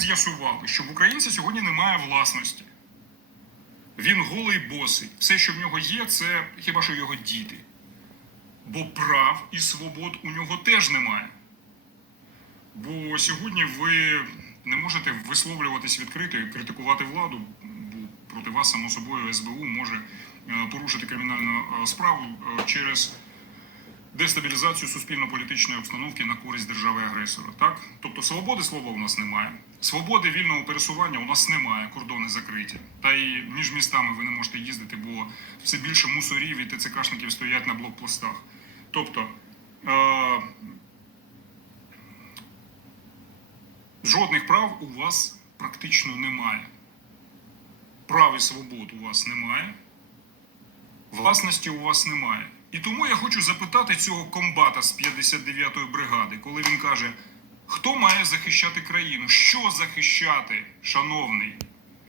з'ясували, що в українця сьогодні немає власності. Він голий босий. Все, що в нього є, це хіба що його діти. Бо прав і свобод у нього теж немає. Бо сьогодні ви не можете висловлюватись відкрито і критикувати владу, бо проти вас, само собою, СБУ може е, порушити кримінальну е, справу е, через дестабілізацію суспільно-політичної обстановки на користь держави-агресора. Так? Тобто свободи слова у нас немає. Свободи вільного пересування у нас немає, кордони закриті. Та й між містами ви не можете їздити, бо все більше мусорів і ТЦКшників стоять на блокпостах. Тобто е- жодних прав у вас практично немає. Прав і свобод у вас немає. Власності у вас немає. І тому я хочу запитати цього комбата з 59-ї бригади, коли він каже, хто має захищати країну? Що захищати, шановний?